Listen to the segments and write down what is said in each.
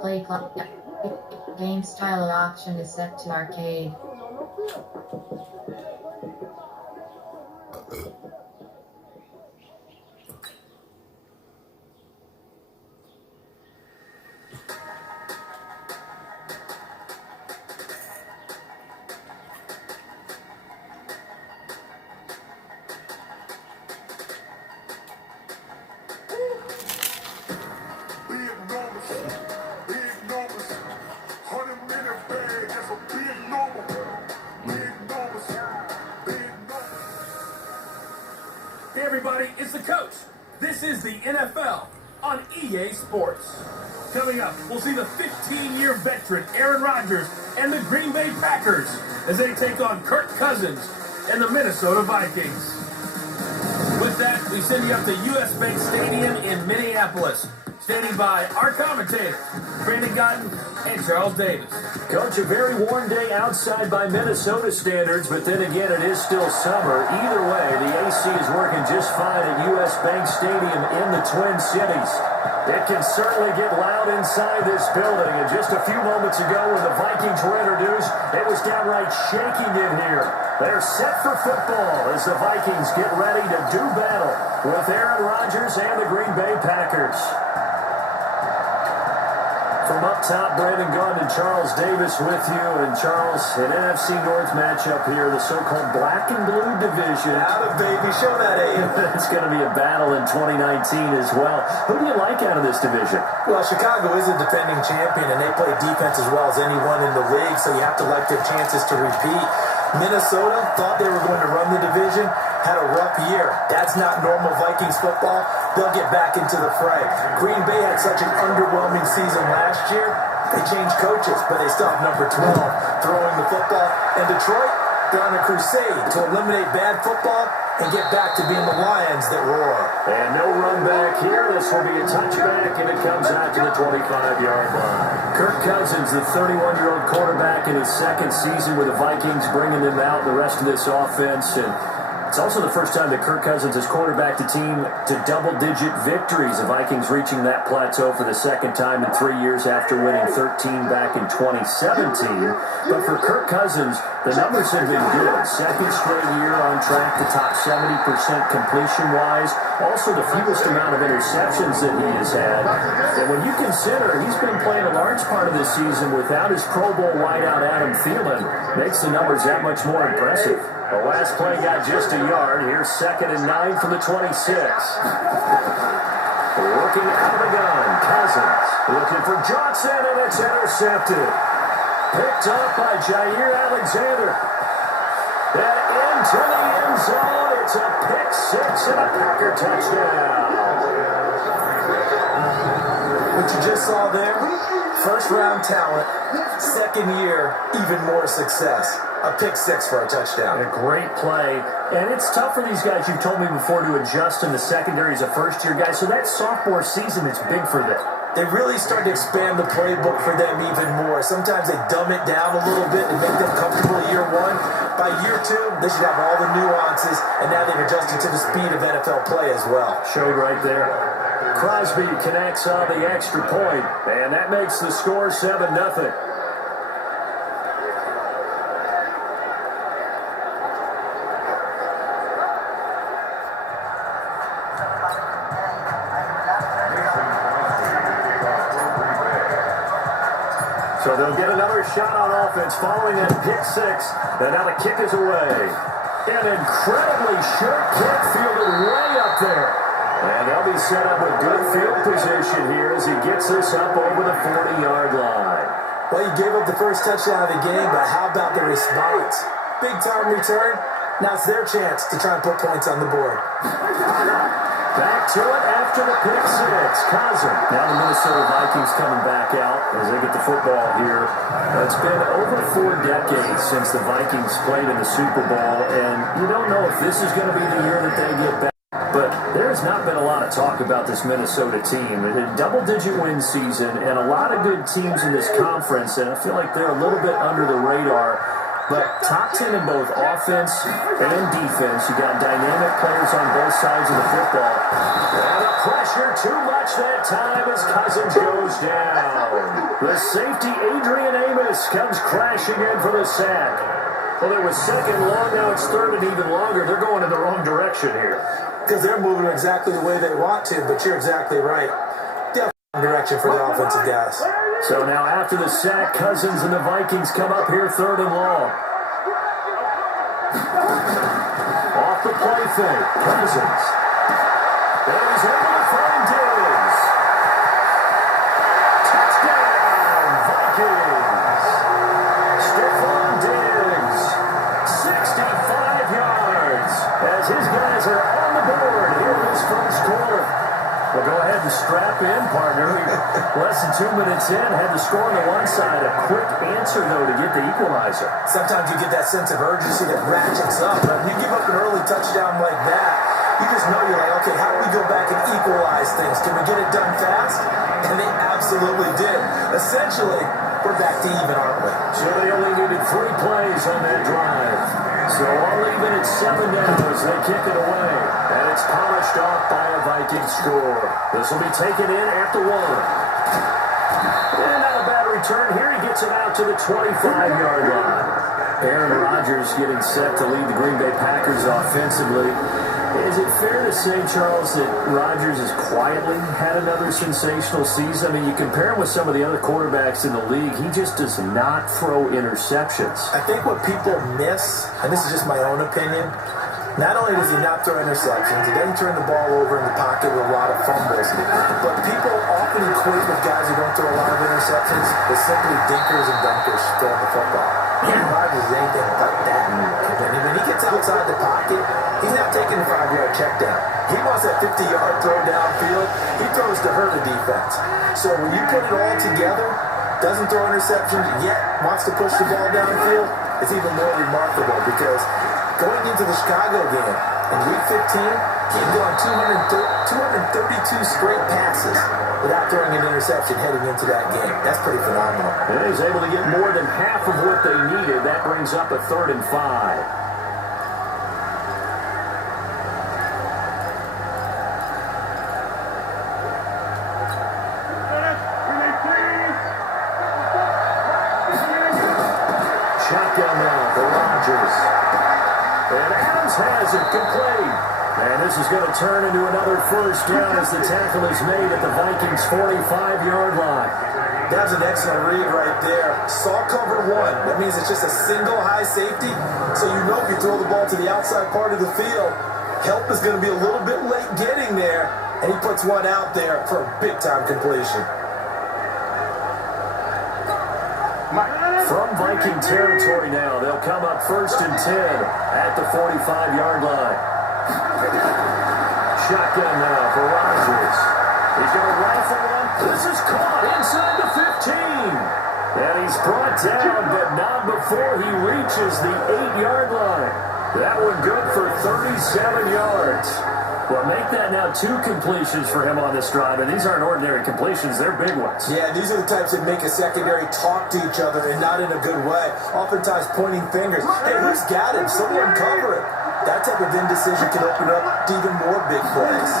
Play clock. Game style option is set to arcade. Hey everybody, it's the coach. This is the NFL on EA Sports. Coming up, we'll see the 15-year veteran Aaron Rodgers and the Green Bay Packers as they take on Kirk Cousins and the Minnesota Vikings. With that, we send you up to US Bank Stadium in Minneapolis. Standing by our commentators, Brandon Gotten and Charles Davis. Coach, a very warm day outside by Minnesota standards, but then again, it is still summer. Either way, the AC is working just fine at US Bank Stadium in the Twin Cities. It can certainly get loud inside this building, and just a few moments ago when the Vikings were introduced, it was downright shaking in here. They're set for football as the Vikings get ready to do battle with Aaron Rodgers and the Green Bay Packers. From up top, Brandon Gaudin and Charles Davis with you. And Charles, an NFC North matchup here, the so-called black and blue division. Out of baby, show that A. It's going to be a battle in 2019 as well. Who do you like out of this division? Well, Chicago is a defending champion, and they play defense as well as anyone in the league, so you have to like their chances to repeat. Minnesota thought they were going to run the division, had a rough year. That's not normal Vikings football. They'll get back into the fray. Green Bay had such an underwhelming season last year. They changed coaches, but they still have number 12 throwing the football. And Detroit, they're on a crusade to eliminate bad football and get back to being the Lions that roar. And no run back here. This will be a touchback, and it comes out to the 25-yard line. Kirk Cousins, the 31-year-old quarterback in his second season with the Vikings, bringing them out the rest of this offense. And it's also the first time that Kirk Cousins has quarterbacked a team to double-digit victories. The Vikings reaching that plateau for the second time in 3 years after winning 13 back in 2017. But for Kirk Cousins, the numbers have been good. Second straight year on track to top 70% completion-wise. Also the fewest amount of interceptions that he has had. And when you consider he's been playing a large part of this season without his Pro Bowl wideout Adam Thielen, makes the numbers that much more impressive. The last play got just a yard. Here's 2nd and 9 from the 26. Looking out of the gun, Cousins looking for Johnson, and it's intercepted. Picked up by Jair Alexander. And into the end zone. It's a pick six and a Packer touchdown. What you just saw there, first-round talent, second year, even more success. A pick six for a touchdown. A great play. And it's tough for these guys, you've told me before, to adjust in the secondary as a first-year guy. So that sophomore season is big for them. They really start to expand the playbook for them even more. Sometimes they dumb it down a little bit and make them comfortable year one. By year two, they should have all the nuances, and now they've adjusted to the speed of NFL play as well. Showed right there. Crosby connects on the extra point, and that makes the score 7-0. So they'll get another shot on offense following that pick six. And now the kick is away. An incredibly short kick fielded way up there. And they'll be set up with good field position here as he gets this up over the 40-yard line. Well, he gave up the first touchdown of the game, but how about the response? Big-time return. Now it's their chance to try and put points on the board. Back to it after the pick six. Cousins. Now the Minnesota Vikings coming back out as they get the football here. It's been over 4 decades since the Vikings played in the Super Bowl, and you don't know if this is going to be the year that they get back. But there has not been a lot of talk about this Minnesota team. It had a double-digit win season and a lot of good teams in this conference, and I feel like they're a little bit under the radar. But top 10 in both offense and defense. You got dynamic players on both sides of the football. And the pressure too much that time as Cousins goes down. The safety, Adrian Amos, comes crashing in for the sack. Well, it was second long, now it's third and even longer. They're going in the wrong direction here. Because they're moving exactly the way they want to, but you're exactly right. Definitely direction for the offensive guys. So now after the sack, Cousins and the Vikings come up here third and long. Off the play fake, Cousins. And he's able to find Diggs. Touchdown, Vikings. Stephon Diggs, 65 yards, as his guys are on the board here in this first quarter. Well, go ahead and strap in, partner. Less than 2 minutes in, had the score on the one side. A quick answer, though, to get the equalizer. Sometimes you get that sense of urgency that ratchets up. But when you give up an early touchdown like that, you just know you're like, okay, how do we go back and equalize things? Can we get it done fast? And they absolutely did. Essentially, we're back to even, aren't we? So they only needed 3 plays on that drive. So all even at 7 now as they kick it away. And it's polished off by a Viking score. This will be taken in at the 1. And not a bad return here. He gets it out to the 25-yard line. Aaron Rodgers getting set to lead the Green Bay Packers offensively. Is it fair to say, Charles, that Rodgers has quietly had another sensational season? I mean, you compare him with some of the other quarterbacks in the league, he just does not throw interceptions. I think what people miss, and this is just my own opinion, not only does he not throw interceptions, he doesn't turn the ball over in the pocket with a lot of fumbles, but people often equate with guys who don't throw a lot of interceptions as simply dinkers and dunkers throwing the football. Aaron Rodgers is anything but that. When he gets outside the pocket, he's not taking the 5-yard check down. He wants that 50-yard throw downfield. He throws to hurt a defense. So when you put it all together, doesn't throw interceptions, yet wants to push the ball downfield, it's even more remarkable because going into the Chicago game in Week 15, he had gone 232 straight passes without throwing an interception heading into that game. That's pretty phenomenal. And he's able to get more than half of what they needed. That brings up a 3rd and 5. Shotgun now for Rodgers. And Adams has it complete. And this is going to turn into another first down as the tackle is made at the Vikings' 45-yard line. That's an excellent read right there. Saw cover 1. That means it's just a single high safety. So you know if you throw the ball to the outside part of the field, help is going to be a little bit late getting there. And he puts one out there for a big-time completion. From Viking territory now, they'll come up 1st and 10 at the 45-yard line. Shotgun now for Rodgers. He's going to rifle one. This is caught inside the 15. And he's brought down, but not before he reaches the 8-yard line. That one good for 37 yards. Well, make that now 2 completions for him on this drive, and these aren't ordinary completions, they're big ones. Yeah, these are the types that make a secondary talk to each other and not in a good way. Oftentimes pointing fingers. Hey, who's got him? Someone cover it. That type of indecision can open up to even more big plays.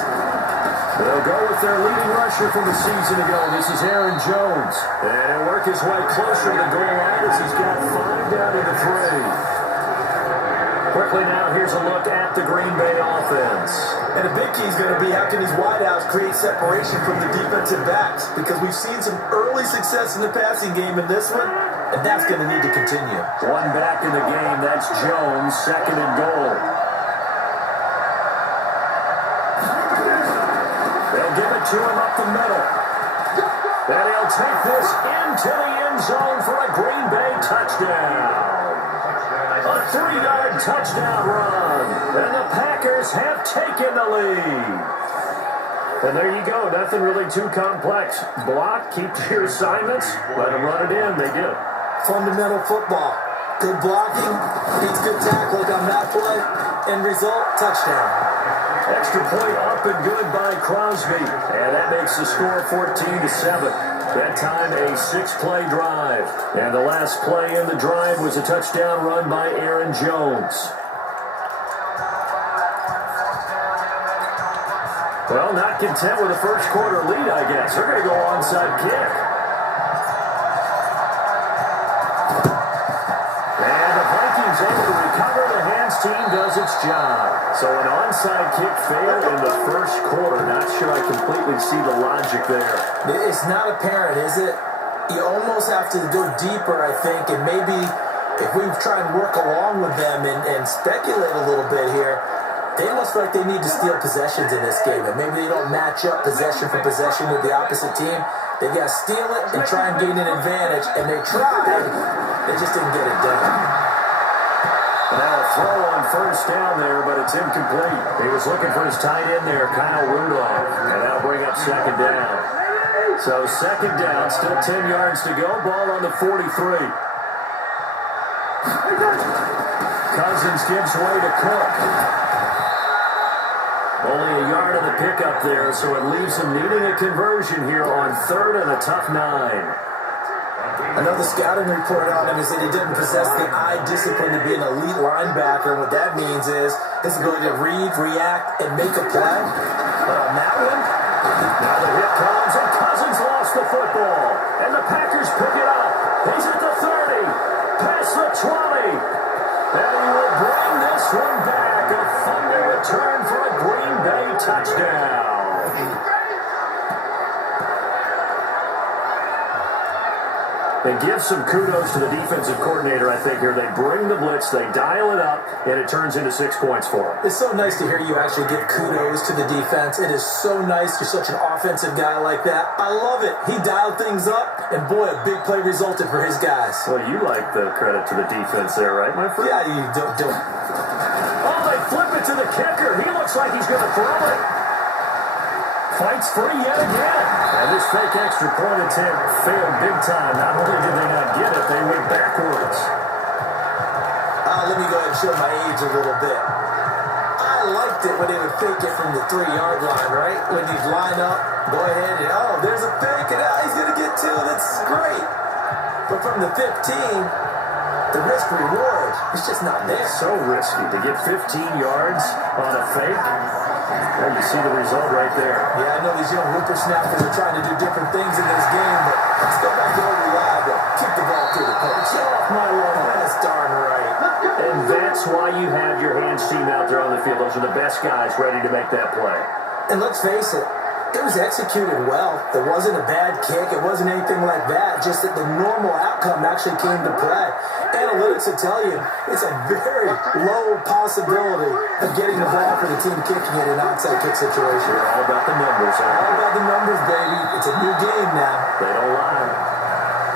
They'll go with their leading rusher from the season ago. This is Aaron Jones. And he'll work his way closer to the goal line as he's got 5 down to the 3. Quickly now, here's a look at the Green Bay offense. And the big key is going to be how can these wideouts create separation from the defensive backs? Because we've seen some early success in the passing game in this one, and that's going to need to continue. One back in the game, that's Jones, 2nd and goal. They'll give it to him up the middle. And he'll take this into the end zone for a Green Bay touchdown. A 3-yard touchdown run. And the Packers have taken the lead. And there you go. Nothing really too complex. Block, keep to your assignments, let them run it in. They did. Fundamental football. Good blocking, beats good tackling on that play, end result, touchdown. Extra point up and good by Crosby. And that makes the score 14-7. That time a 6-play drive. And the last play in the drive was a touchdown run by Aaron Jones. Well, not content with a first quarter lead, I guess. They're going to go onside kick. And the Vikings able to recover. The hands team does its job. So an onside kick failed in the first quarter. Not sure I completely see the logic there. It's not apparent, is it? You almost have to go deeper, I think, and maybe if we try and work along with them and speculate a little bit here, they almost feel like they need to steal possessions in this game, and maybe they don't match up possession for possession with the opposite team. They got to steal it and try and gain an advantage, and they tried. They just didn't get it done. Now a throw on first down there, but it's incomplete. He was looking for his tight end there, Kyle Rudolph, and that'll bring up second down. So second down, still 10 yards to go. Ball on the 43. Cousins gives way to Cook. Only a yard of the pickup there, so it leaves him needing a conversion here on third and a tough 9. Another scouting report on him is that he didn't possess the eye discipline to be an elite linebacker. And what that means is his ability to read, react, and make a play. But on that one, now the hit comes, and Cousins lost the football. And the Packers pick it up. He's at the 30, past the 20. And he will bring this one back. A fumble return for a Green Bay touchdown. And give some kudos to the defensive coordinator, I think, here. They bring the blitz, they dial it up, and it turns into 6 points for them. It's so nice to hear you actually give kudos to the defense. It is so nice. You're such an offensive guy like that. I love it. He dialed things up, and boy, a big play resulted for his guys. Well, you like the credit to the defense there, right, my friend? Yeah, you don't. Oh, they flip it to the kicker. He looks like he's going to throw it. Fights free yet again. And this fake extra point attempt failed big time. Not only did they not get it, they went backwards. Let me go ahead and show my age a little bit. I liked it when they would fake it from the 3-yard line, right? When you'd line up, go ahead and, there's a fake, and he's going to get 2. That's great. But from the 15, the risk-reward is just not there. So risky to get 15 yards on a fake. Well, you see the result right there. Yeah, I know these young whippersnappers are trying to do different things in this game, but let's go back to old reliable. Keep the ball through the coach. Get off my lawn. That's darn right. And that's why you have your hands team out there on the field. Those are the best guys ready to make that play. And let's face it, it was executed well. It wasn't a bad kick. It wasn't anything like that. Just that the normal outcome actually came to play. Analytics will tell you it's a very low possibility of getting the ball for the team kicking it in an onside kick situation. They're all about the numbers. All about the numbers, baby. It's a new game now. They don't lie.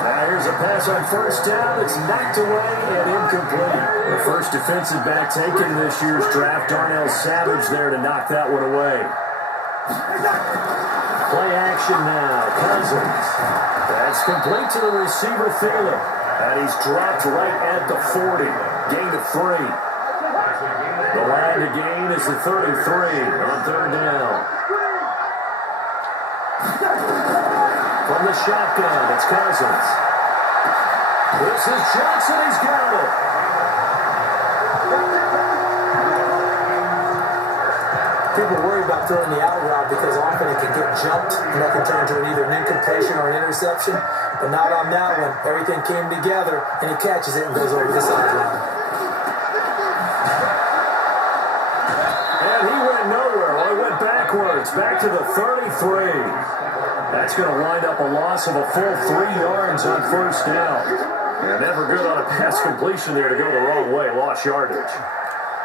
Now here's a pass on first down. It's knocked away and incomplete. The first defensive back taken in this year's draft, Darnell Savage, there to knock that one away. Play action now. Cousins. That's complete to the receiver, Thielen. And he's dropped right at the 40. Gain of 3. The line to gain is the 33 on third down. From the shotgun, it's Cousins. This is Johnson. He's got it. People worry about throwing the out route because often it can get jumped and that can turn into either an incompletion or an interception. But not on that one. Everything came together and he catches it and goes over the sideline. And he went nowhere. Well, he went backwards. Back to the 33. That's going to wind up a loss of a full 3 yards on first down. And never good on a pass completion there to go the wrong way. Lost yardage.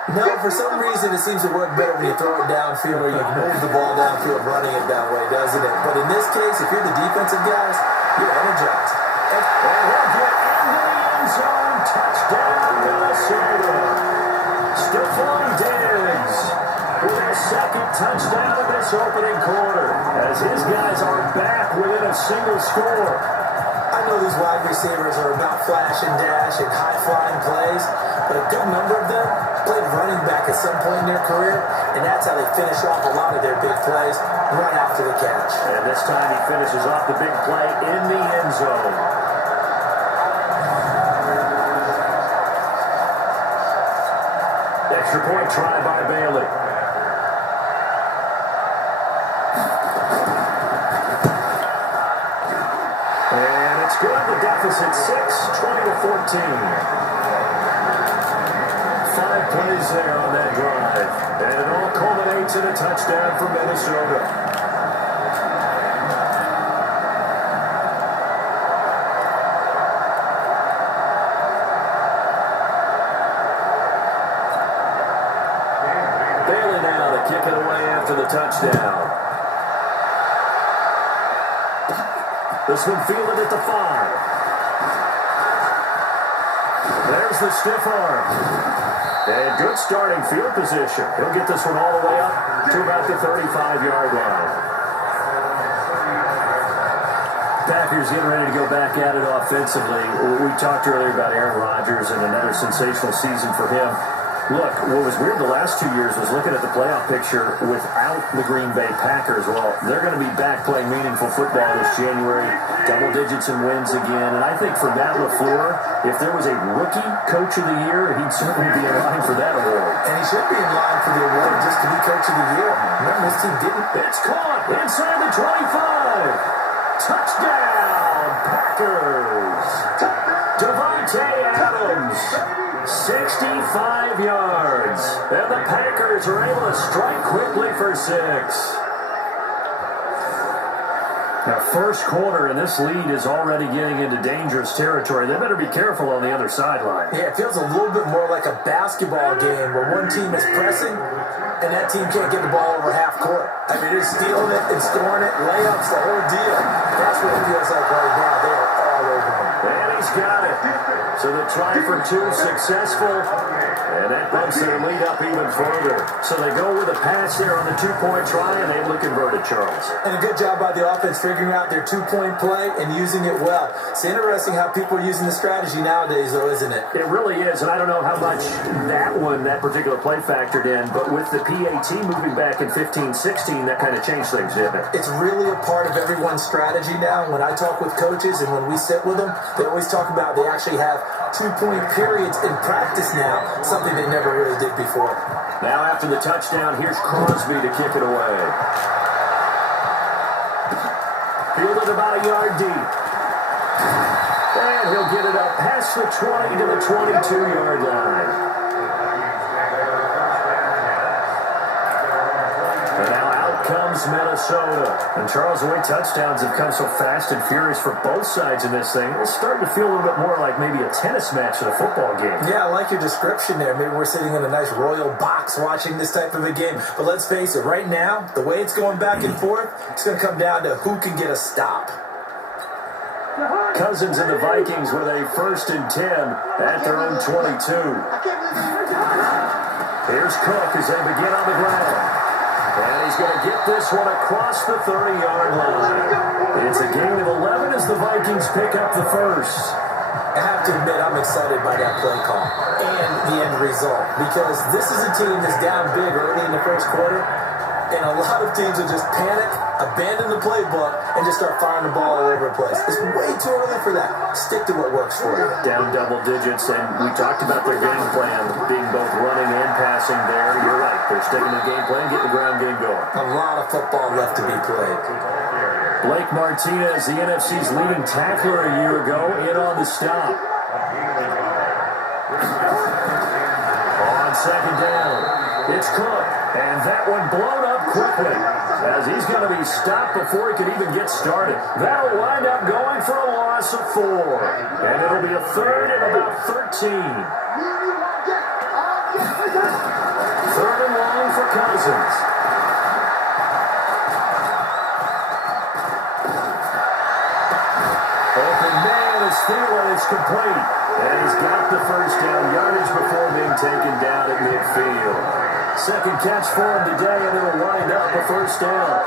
No, for some reason it seems to work better when you throw it downfield or you move the ball downfield running it that way, doesn't it? But in this case, if you're the defensive guys, you're energized. And he'll get into the end zone. Touchdown, Minnesota. Stephon Diggs with his second touchdown of this opening quarter as his guys are back within a single score. I know these wide receivers are about flash and dash and high-flying plays, but a good number of them played running back at some point in their career, and that's how they finish off a lot of their big plays, right after the catch. And this time he finishes off the big play in the end zone. Extra point try by Bailey. And it's good. The deficit 6, 20-14. 5 plays there on that drive. And it all culminates in a touchdown for Minnesota. Bailey now to kick it away after the touchdown. This one fielded at the 5. There's the stiff arm. And good starting field position. He'll get this one all the way up to about the 35-yard line. Packers getting ready to go back at it offensively. We talked earlier about Aaron Rodgers and another sensational season for him. Look, what was weird the last 2 years was looking at the playoff picture without the Green Bay Packers. Well, they're going to be back playing meaningful football this January, double digits in wins again. And I think for Matt LaFleur, if there was a rookie coach of the year, he'd certainly be in line for that award. And he should be in line for the award just to be coach of the year. Remember, this team didn't. It's caught inside the 25. Touchdown, Packers. Davante Adams. 65 yards. And the Packers are able to strike quickly for 6. Now, first quarter, and this lead is already getting into dangerous territory. They better be careful on the other sideline. Yeah, it feels a little bit more like a basketball game where one team is pressing and that team can't get the ball over half court. I mean, they're stealing it and storing it, layups, the whole deal. That's what it feels like right now. They are all over him. And he's got it. So the try for 2 successful, and that bumps their lead up even further. So they go with a pass there on the 2-point try, and able to convert it, Charles. And a good job by the offense figuring out their 2-point play and using it well. It's interesting how people are using the strategy nowadays, though, isn't it? It really is, and I don't know how much that particular play factored in, but with the PAT moving back in 15-16, that kind of changed things, didn't it? It's really a part of everyone's strategy now. When I talk with coaches and when we sit with them, they always talk about they actually have 2-point periods in practice now, something they never really did before. Now after the touchdown, here's Crosby to kick it away. Fielded about a yard deep. And he'll get it up past the 20 to the 22-yard line. And now out comes Minnesota. And Charles, the way touchdowns have come so fast and furious for both sides in this thing, it's starting to feel a little bit more like maybe a tennis match than a football game. Yeah, I like your description there. Maybe we're sitting in a nice royal box watching this type of a game. But let's face it, right now, the way it's going back and forth, it's going to come down to who can get a stop. Cousins and the Vikings with a 1st and 10 at their own 22. Here's Cook as they begin on the ground. And he's going to get this one across the 30-yard line. It's a gain of 11 as the Vikings pick up the first. I have to admit, I'm excited by that play call and the end result, because this is a team that's down big early in the first quarter, and a lot of teams will just panic, abandon the playbook, and just start firing the ball all over the place. It's way too early for that. Stick to what works for you. Down double digits, and we talked about their game plan being both running and passing there. You're right. They're sticking to the game plan, getting the ground game going. A lot of football left to be played. Blake Martinez, the NFC's leading tackler a year ago, in on the stop. On second down, it's Cook, and that one blown up quickly as he's going to be stopped before he can even get started. That'll wind up going for a loss of 4, and it'll be a 3rd and about 13. 3rd and long for Cousins. Open man is Thielen. It's complete. And he's got the first down yardage before being taken down at midfield. Second catch for him today, and it'll wind up a first down.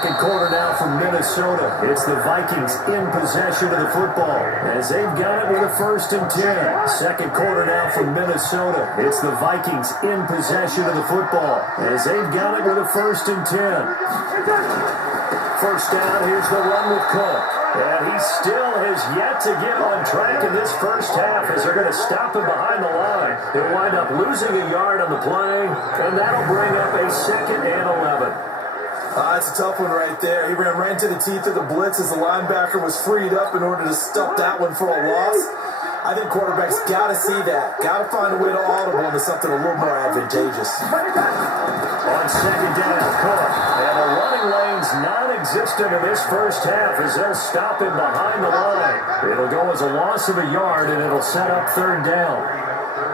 second quarter now from Minnesota. It's the Vikings in possession of the football as they've got it with a 1st and 10. Second quarter now from Minnesota. It's the Vikings in possession of the football as they've got it with a 1st and 10. First down, here's the run with Cook. And he still has yet to get on track in this first half as they're going to stop him behind the line. They'll wind up losing a yard on the play, and that'll bring up a 2nd and 11. It's a tough one right there. He ran right into the teeth of the blitz as the linebacker was freed up in order to stop that one for a loss. I think quarterbacks got to see that. Got to find a way to audible into something a little more advantageous. On second down, Cook. And the running lane's non-existent in this first half as they'll stop him behind the line. It'll go as a loss of a yard, and it'll set up 3rd down.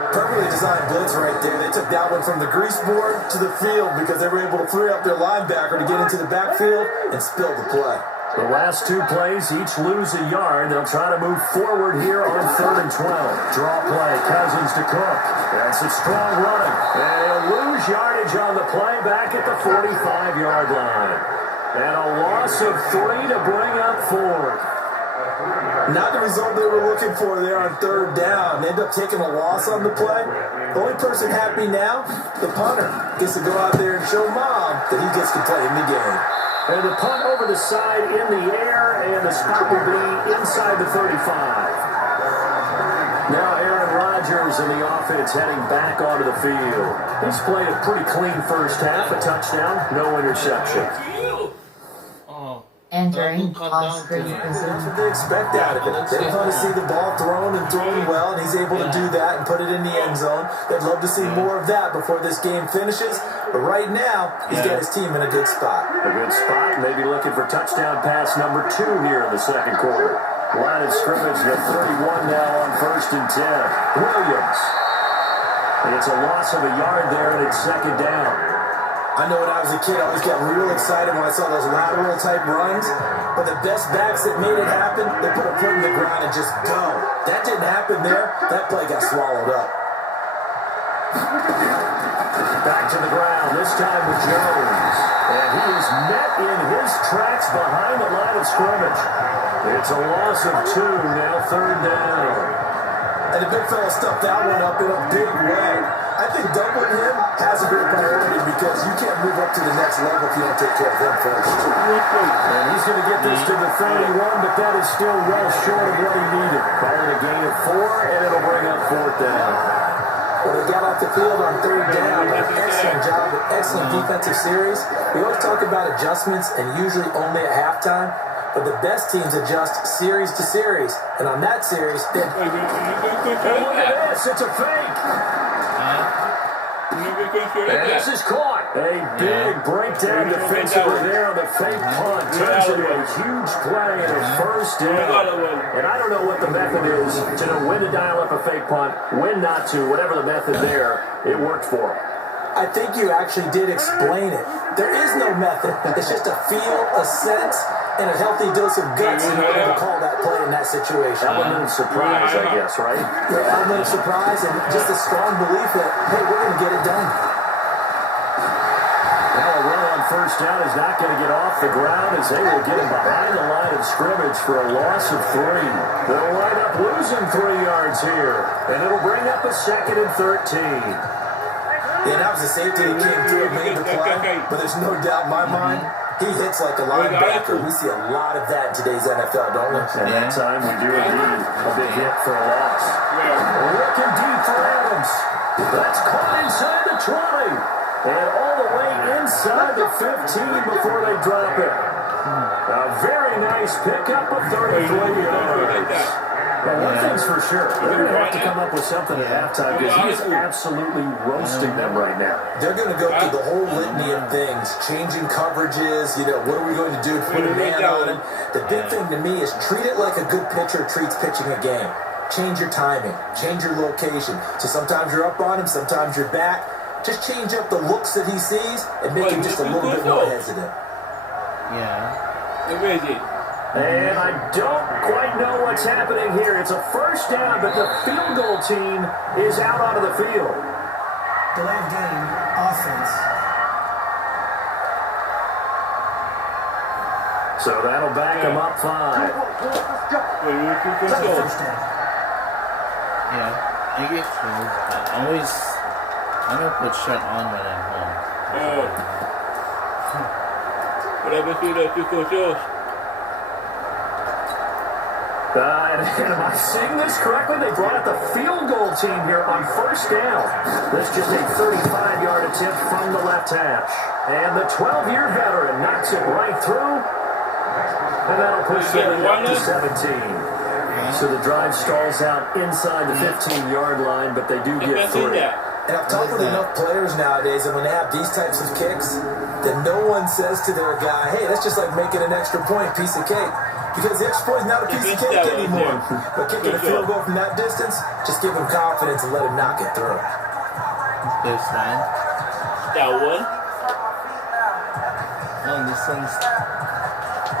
Perfectly designed blitz right there. They took that one from the grease board to the field because they were able to free up their linebacker to get into the backfield and spill the play. The last 2 plays each lose a yard. They'll try to move forward here on 3rd and 12. Draw play, Cousins to Cook. That's a strong run. And he'll lose yardage on the play back at the 45-yard line. And a loss of 3 to bring up 4. Not the result they were looking for there on 3rd down. They end up taking a loss on the play. The only person happy now, the punter, gets to go out there and show Mom that he gets to play in the game. And the punt over the side in the air, and the spot will be inside the 35. Now Aaron Rodgers and the offense heading back onto the field. He's played a pretty clean first half, a touchdown, no interception. Entering off-screen That's position. what they expect out of it. They want to see the ball thrown and thrown well, and he's able to do that and put it in the end zone. They'd love to see more of that before this game finishes. But right now, he's got his team in a good spot. A good spot, maybe looking for touchdown pass number 2 here in the second quarter. Line of scrimmage, the 31 now on 1st and 10. Williams. And it's a loss of a yard there, and it's 2nd down. I know when I was a kid, I always got real excited when I saw those lateral type runs. But the best backs that made it happen, they put a foot in the ground and just go. That didn't happen there. That play got swallowed up. Back to the ground, this time with Jones. And he is met in his tracks behind the line of scrimmage. It's a loss of 2, now 3rd down. And the big fella stuffed that one up in a big way. I think doubling him has a great priority because you can't move up to the next level if you don't take care of him first. And he's going to get this to the 31, but that is still well short of what he needed. Calling a gain of 4, and it'll bring up 4th down. When they got off the field on 3rd down, an excellent job, an excellent defensive series. We always talk about adjustments and usually only at halftime. But the best teams adjust series to series. And on that series, they... And look at this, it's a fake. And this is caught. A big breakdown defensively there on the fake punt. Turns into a huge play and a 1st down. And I don't know what the method is to know when to dial up a fake punt, when not to, whatever the method there, it worked for him. I think you actually did explain it. There is no method. It's just a feel, a sense, and a healthy dose of guts in order to call that play in that situation. Element of surprise, I guess, right? Your element of surprise and just a strong belief that, hey, we're going to get it done. Now a run on 1st down is not going to get off the ground as they will get him behind the line of scrimmage for a loss of 3. They'll wind up losing 3 yards here, and it'll bring up a 2nd and 13. Yeah, that was a safety that came through and made the play, but there's no doubt in my mind, he hits like a linebacker. We see a lot of that in today's NFL, don't we? And that time we do indeed a big hit for a loss. Looking deep for Adams. That's caught inside the 20. And all the way inside the 15 before they drop it. A very nice pickup of 33 yards. Well, one thing's for sure, they're going to have to come up with something at halftime because he is absolutely roasting them right now. They're going to go through the whole litany of things, changing coverages, what are we going to do to put a man on him? The big thing to me is treat it like a good pitcher treats pitching a game. Change your timing, change your location. So sometimes you're up on him, sometimes you're back. Just change up the looks that he sees and make him just a little bit more hesitant. Yeah. And I don't quite know what's happening here. It's a 1st down, but the field goal team is out onto the field. Delay of game, offense. So that'll back them up 5. Yeah, I get food. I don't put shut on when I'm home. And am I seeing this correctly? They brought up the field goal team here on first down. That's just a 35-yard attempt from the left hash. And the 12-year veteran knocks it right through. And that'll push it up to 17. So the drive stalls out inside the 15-yard line, but they do get 3. And I've talked with enough players nowadays that when they have these types of kicks, that no one says to their guy, hey, that's just like making an extra point, piece of cake. Because the extra point is not a piece of cake anymore. But kicking a field goal from that distance, just give him confidence and let him knock it through. This one. That one. Oh, this one's...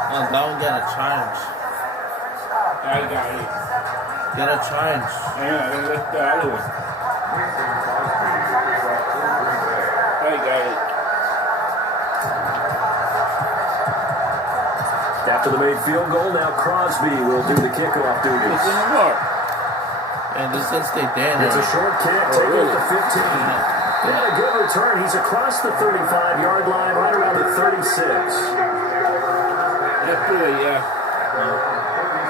Oh, that one got a charge. I got it. Got a charge. Yeah, that's the other one. I got it. After the made field goal, now Crosby will do the kickoff It's in duties. the mark. And this is stay down. It's a short kick, take it to 15. And a good return. He's across the 35-yard line, right around the 36. That's good, yeah.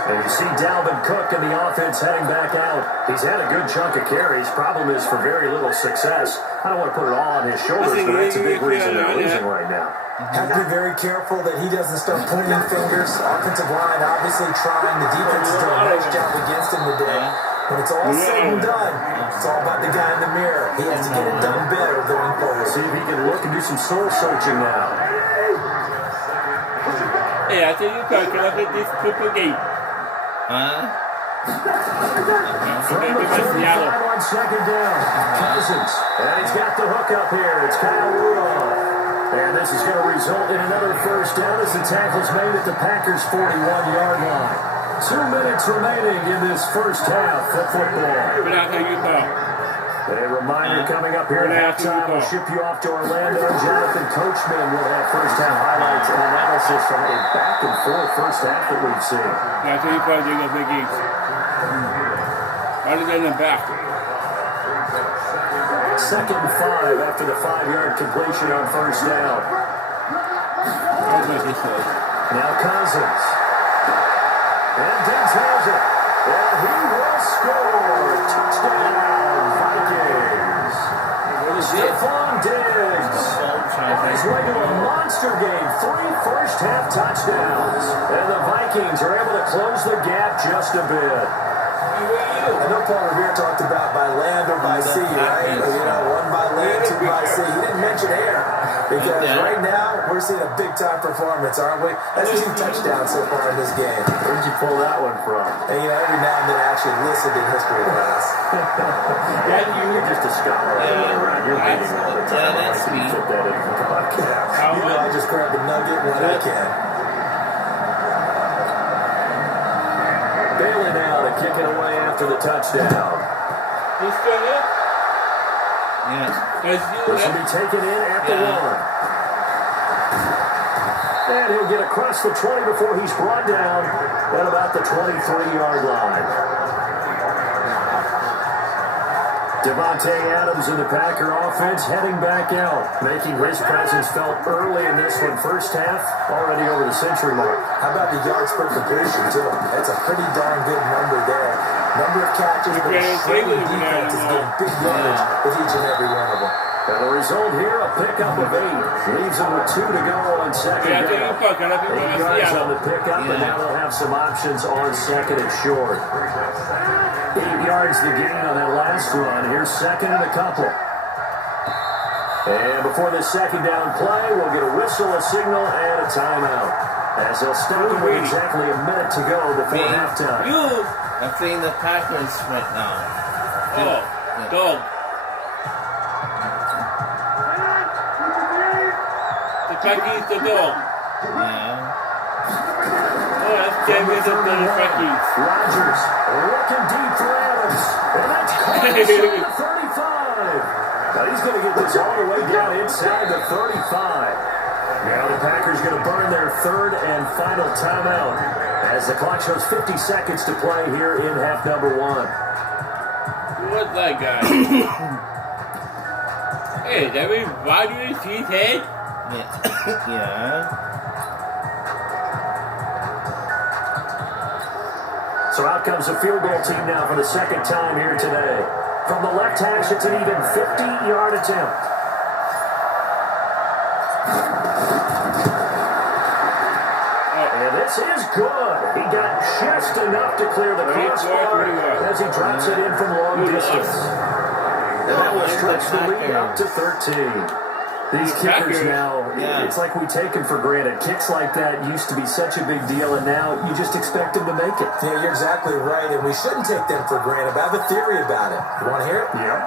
And you see Dalvin Cook in the offense heading back out. He's had a good chunk of carries. Problem is for very little success. I don't want to put it all on his shoulders, but that's a big reason they're losing right now. Have to be very careful that he doesn't start pointing fingers. Offensive line obviously trying. The defense is doing a nice job against him today. When it's all said and done, it's all about the guy in the mirror. He has to get it done better going forward. See if he can look and do some soul searching now. Hey, I tell you, can I play this triple game? From the 35 on second down, Cousins. And he's got the hook up here. It's Kyle Rudolph. And this is going to result in another first down as the tackle's made at the Packers' 41-yard line. 2 minutes remaining in this first half of football. But I'll tell you, A reminder coming up here at halftime. We'll ship you off to Orlando. Jonathan Coachman will have first half highlights and analysis from a back and forth first half that we've seen. I'll tell you, they're going to play games. Other than the back. 2nd and 5 after the 5-yard completion on first down. Now Cousins. And Diggs has it. And he will score. Touchdown, Vikings. Stephon Diggs. On his way to a monster game. 3 first-half touchdowns. And the Vikings are able to close the gap just a bit. I know Paul Revere talked about by land or by sea, right? You know, one by land, two by sea. He didn't mention air because right now we're seeing a big-time performance, aren't we? That's 2 touchdowns so far in this game. Where'd you pull that one from? And, you know, every now and then I actually listened in history class. You're just a scholar. You're reading all the time. that's You sweet. put that in the podcast. You know, I just grab the nugget when I can. Bailey now to kick it away after the touchdown. He's still there? Yeah. This will be taken in at the 1. And he'll get across the 20 before he's brought down at about the 23-yard line. Devontae Adams in the Packer offense heading back out, making his presence felt early in this one. First half, already over the century mark. How about the yards per completion, too? That's a pretty darn good number there. Number of catches, but a shrinking defense is getting big yardage with each and every one of them. And the result here, a pickup of 8. Leaves them with 2 to go on second down. 8 yards on the pickup, and now they'll have some options on second and short. 8 yards the gain on that last run. Here's second and a couple. And before the second down play, we'll get a whistle, a signal, and a timeout. As they'll stop it with exactly a minute to go before halftime. I'm playing the Packers right now. Dog. The Packers, the dog. Yeah. Oh, that's David the Packers. Rodgers looking deep for Adams. And that's caught inside the 35. Now he's going to get this all the way down inside the 35. Now the Packers going to burn their third and final timeout as the clock shows 50 seconds to play here in half number one. What's that guy? Hey, that mean Rodgers, his head? Yeah. Yeah. So out comes the field goal team now for the second time here today. From the left hash, it's an even 50-yard attempt. And this is good. He got just enough to clear the crossbar as he drops it in from long distance. And that will stretch the lead up to 13. These kickers now, it's like we take them for granted. Kicks like that used to be such a big deal, and now you just expect them to make it. Yeah, you're exactly right, and we shouldn't take them for granted. But I have a theory about it. You want to hear it? Yeah.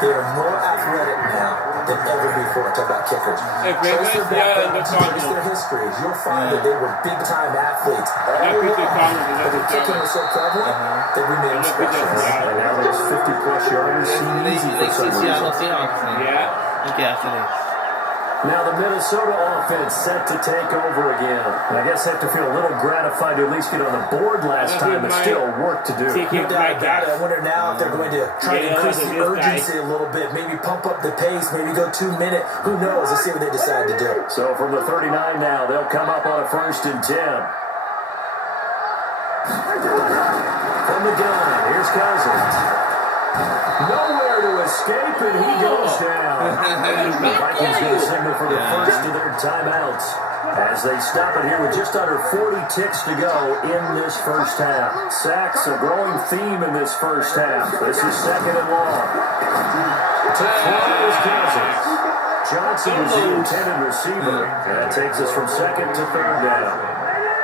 They are more athletic now than ever before. Talk about kickers. Trace their histories. You'll find that they were big-time athletes. But the kicking was so prevalent, they remained special. And now those 50-plus yarders seem easy for some reason. Yeah. Look after this. Now the Minnesota offense set to take over again. And I guess they have to feel a little gratified to at least get on the board last time, but still work to do. No doubt about it. I wonder now if they're going to try to increase the urgency a little bit, maybe pump up the pace, maybe go 2 minutes. Who knows? Let's see what they decide to do. So from the 39 now, they'll come up on a 1st and 10. From the gun, here's Cousins. Nowhere to escape, and he goes down. The Vikings get a signal for the first of their timeouts as they stop it here with just under 40 ticks to go in this first half. Sacks, a growing theme in this first half. This is 2nd and long. To throw is Cousins. Johnson is the intended receiver. And that takes us from 2nd to 3rd down.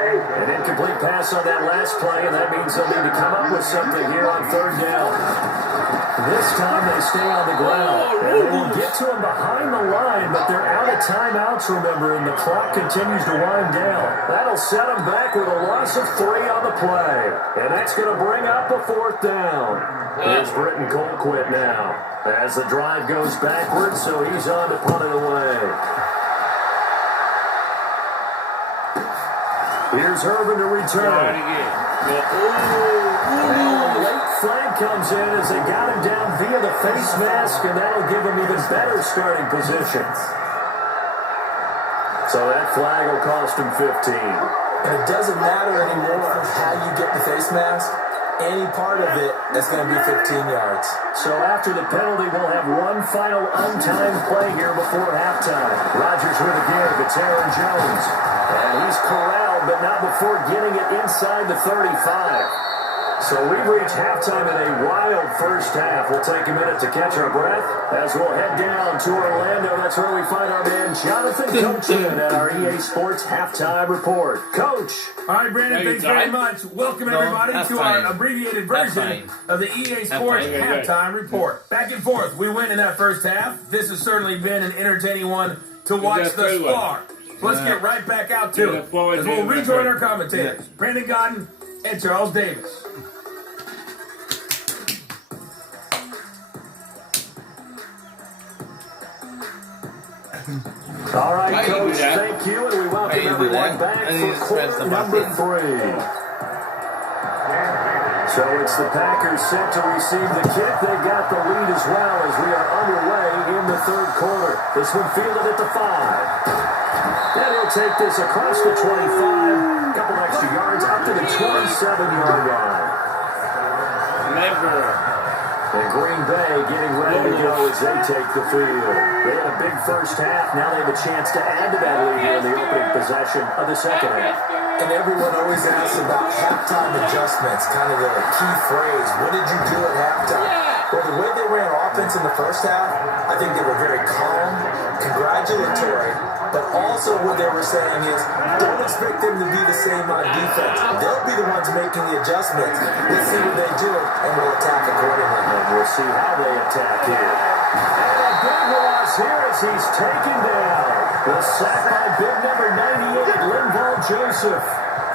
An incomplete pass on that last play, and that means they'll need to come up with something here on 3rd down. This time they stay on the ground, and they will get to him behind the line, but they're out of timeouts, remember, and the clock continues to wind down. That'll set them back with a loss of 3 on the play, and that's going to bring up a 4th down. Here's Britton Colquitt now, as the drive goes backwards, so he's on to punt it away. Here's Irvin to return. Now a late flag comes in as they got him down via the face mask, and that'll give him even better starting position. So that flag will cost him 15. And it doesn't matter anymore how you get the face mask. Any part of it is going to be 15 yards. So after the penalty, we'll have one final untimed play here before halftime. Rodgers with a give. It's Aaron Jones. And he's corralled, but not before getting it inside the 35. So we've reached halftime in a wild first half. We'll take a minute to catch our breath as we'll head down to Orlando. That's where we find our man Jonathan Coachman at our EA Sports Halftime Report. Coach. All right, Brandon, thanks very much. Welcome, everybody, to our abbreviated version of the EA Sports Halftime Report. Back and forth, we win in that first half. This has certainly been an entertaining one to watch thus far. So let's get right back out to it as we'll rejoin our commentators, Brandon Godden and Charles Davis. All right, Coach, thank you, and we welcome everyone back for quarter number 3. So it's the Packers set to receive the kick. They got the lead as well as we are underway in the 3rd quarter. This one fielded at the 5. Then he'll take this across the 25, a couple extra yards up to the 27-yard line. And Green Bay getting ready to go as they take the field. They had a big first half. Now they have a chance to add to that lead here in the opening possession of the second half. And everyone always asks about halftime adjustments, kind of the key phrase. What did you do at halftime? Well, the way they ran offense in the first half, I think they were very calm, congratulatory, but also what they were saying is, don't expect them to be the same on defense. They'll be the ones making the adjustments. Let's see what they do, and we'll attack accordingly. And we'll see how they attack here. And a big loss here as he's taken down. The sack by big number 98, Linval Joseph.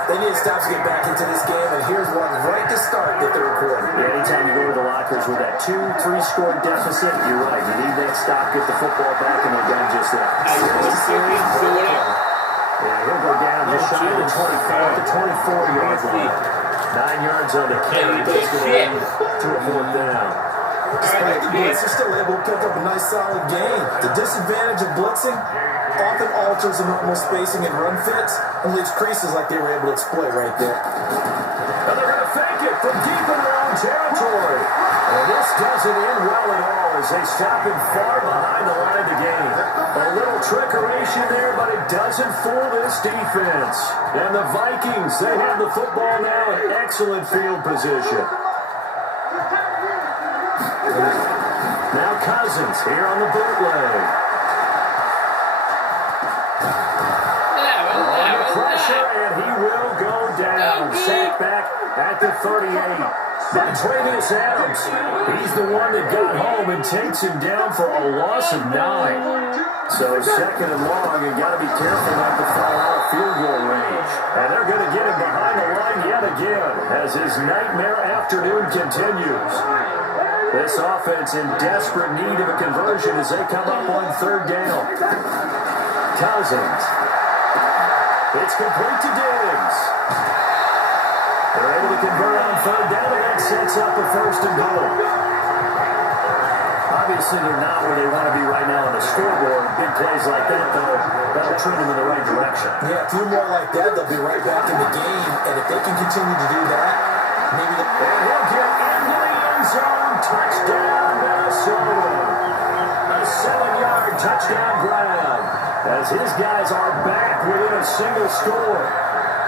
They need to stop to get back into this game, and here's one right to start the third quarter. Yeah, anytime you go to the lockers with that 2-3 score deficit, you're right. You need that stop, get the football back, and they've done just that. Yeah, he'll go down just shy of the 24-yard line. 9 yards on the carry, takes it to a fourth down. Despite the blitz, they're still able to pick up a nice solid gain. The disadvantage of blitzing often alters the normal spacing and run fits and leaves creases like they were able to exploit right there. And they're going to fake it from deep in their own territory. And this doesn't end well at all as they stop him far behind the line of the game. A little trickeration there, but it doesn't fool this defense. And the Vikings, they have the football now in excellent field position. Now Cousins here on the bootleg. Under pressure, and he will go down. Sacked back at the 38. By Travius Adams. He's the one that got home and takes him down for a loss of 9. So second and long, you got to be careful not to fall out of field goal range. And they're going to get him behind the line yet again as his nightmare afternoon continues. This offense in desperate need of a conversion as they come up on third down. Cousins. It's complete to Diggs. They're able to convert on third down, and that sets up a first and goal. Obviously, they're not where they want to be right now on the scoreboard. Big plays like that, though, that'll turn them in the right direction. Yeah, a few more like that, they'll be right back in the game. And if they can continue to do that, maybe the... And he'll get into the end zone. Touchdown, Minnesota. A 7-yard touchdown grab as his guys are back within a single score.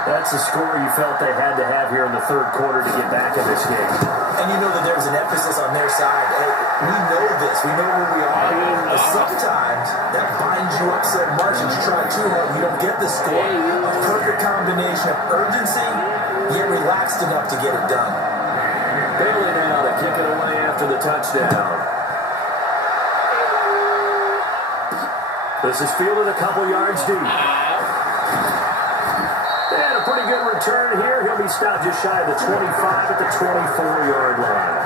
That's the score you felt they had to have here in the third quarter to get back in this game. And you know that there's an emphasis on their side. We know this. We know where we are. But sometimes that binds you up so much and you try too hard, you don't get the score. A perfect combination of urgency, yet relaxed enough to get it done. Bailey now to kick it away after the touchdown. This is fielded a couple yards deep. And a pretty good return here. He'll be stopped just shy of the 25 at the 24-yard line.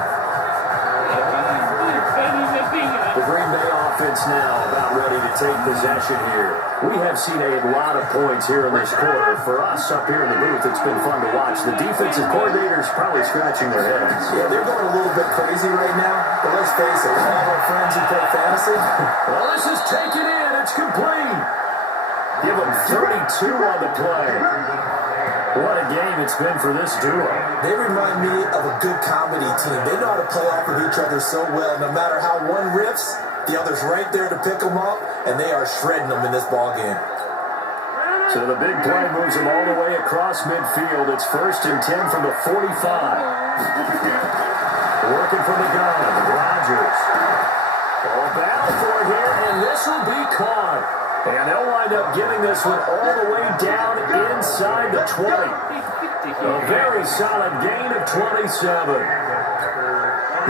The Green Bay offense now about ready to take possession here. We have seen a lot of points here in this quarter. For us up here in the booth, it's been fun to watch. The defensive coordinators probably scratching their heads. Yeah, they're going a little bit crazy right now. But let's face it, all of our friends who play fantasy. Well, this is taken in. It's complete. Give them 32 on the play. What a game it's been for this duo. They remind me of a good comedy team. They know how to play off of each other so well. No matter how one rips, the other's right there to pick them up, and they are shredding them in this ball game. So the big play moves them all the way across midfield. It's 1st and 10 from the 45. Working from the gun, Rodgers. Oh, battle for it here, and this will be caught. And they'll wind up giving this one all the way down inside the 20. A very solid gain of 27.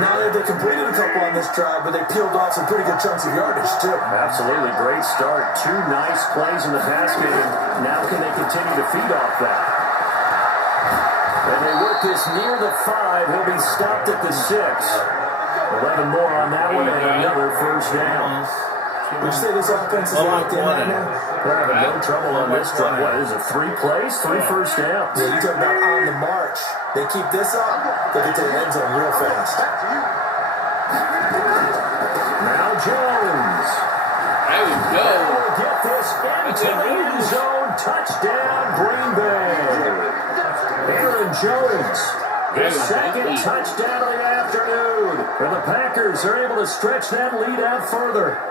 Now they completed a couple on this drive, but they peeled off some pretty good chunks of yardage, too. Absolutely. Great start. 2 nice plays in the pass game. Now can they continue to feed off that? And they work this near the 5. He'll be stopped at the 6. 11 more on that one and another first down. Would you say this offense is locked in right now? They're having no trouble on this drive. What is it, 3 plays, 3 first downs? Yeah, you talk about on the march. They keep this up, they get to the end zone real fast. Now Jones. There we go. Will get this into the end zone. Touchdown, Green Bay. Aaron Jones. His second touchdown of the afternoon. And the Packers are able to stretch that lead out further.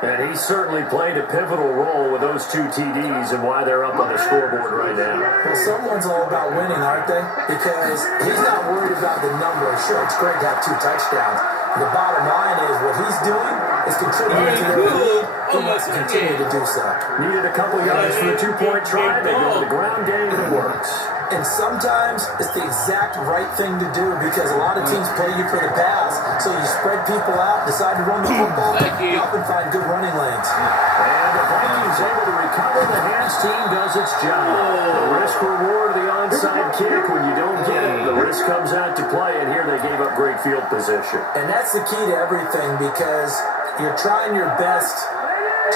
And he certainly played a pivotal role with those 2 TDs and why they're up on the scoreboard right now. Well, someone's all about winning, aren't they? Because he's not worried about the number. Sure, it's great to have 2 touchdowns. The bottom line is what he's doing is contributing to their lead. He wants to continue to do so. Needed a couple yards for the 2-point try. They go to the ground game and it works. And sometimes it's the exact right thing to do because a lot of teams play you for the pass. So you spread people out, decide to run the football, you often find good running lanes. And the Vikings able to recover. The hands team does its job. The risk reward of the onside kick. When you don't get it, the risk comes out to play. And here they gave up great field position. And that's the key to everything because you're trying your best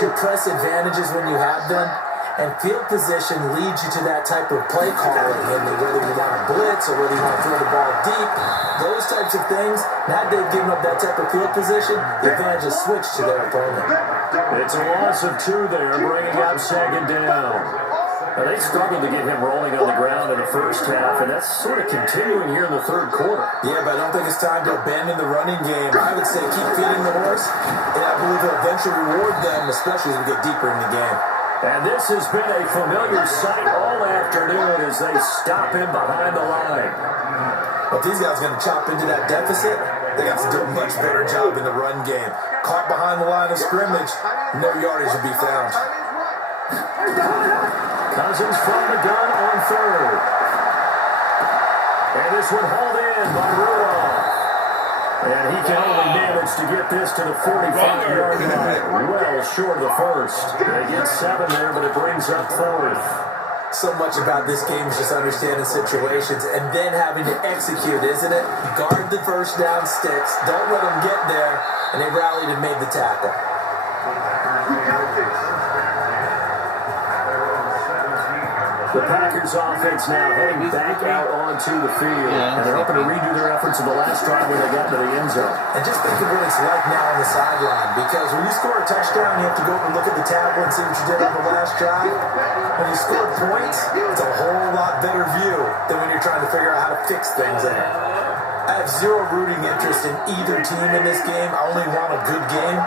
to press advantages when you have them. And field position leads you to that type of play calling, and whether you want to blitz or whether you want to throw the ball deep, those types of things. Now they've given up that type of field position, the advantage is switched to their opponent. It's a loss of 2 there, bringing up 2nd down. Now, they struggled to get him rolling on the ground in the first half, and that's sort of continuing here in the third quarter. Yeah, but I don't think it's time to abandon the running game. I would say keep feeding the horse, and I believe it'll eventually reward them, especially as we get deeper in the game. And this has been a familiar sight all afternoon as they stop him behind the line. But these guys are going to chop into that deficit. They got to do a much better job in the run game. Caught behind the line of scrimmage, no yardage will be found. Cousins from the gun on 3rd. And this one hauled in by Rudolph. And he can only manage to get this to the 45-yard line. Well short of the first. They get 7 there, but it brings up 4th. So much about this game is just understanding situations and then having to execute, isn't it? Guard the first down sticks. Don't let them get there. And they rallied and made the tackle. The Packers offense now heading back out onto the field. And they're hoping to redo their efforts of the last drive when they got to the end zone. And just think of what it's like now on the sideline. Because when you score a touchdown, you have to go up and look at the tablet and see what you did on the last drive. When you score points, it's a whole lot better view than when you're trying to figure out how to fix things there. I have zero rooting interest in either team in this game. I only want a good game.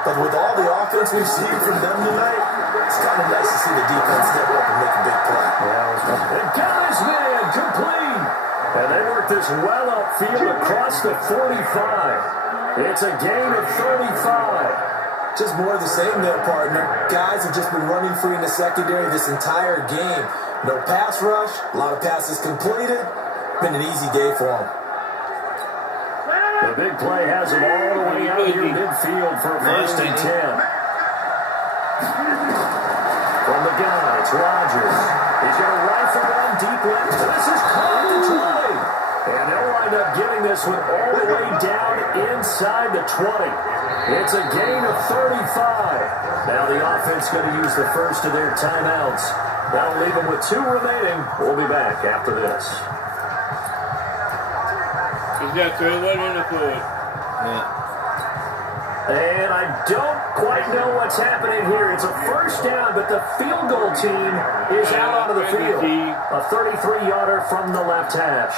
But with all the offense we've seen from them tonight, it's kind of nice to see the defense step up and make a big play. And got his man complete. And they work this well upfield across the 45. It's a gain of 35. Just more of the same there, partner. Guys have just been running free in the secondary this entire game. No pass rush, a lot of passes completed. Been an easy day for them. The big play has him all the way out here midfield for 1st and 10. From the gun, it's Rodgers. He's going to rifle down deep left. This is caught the 20. And they'll wind up giving this one all the way down inside the 20. It's a gain of 35. Now the offense going to use the first of their timeouts. That'll leave them with 2 remaining. We'll be back after this. He's got 31 in the foot. Yeah. And I don't quite know what's happening here. It's a first down, but the field goal team is out onto the field. A 33-yarder from the left hash.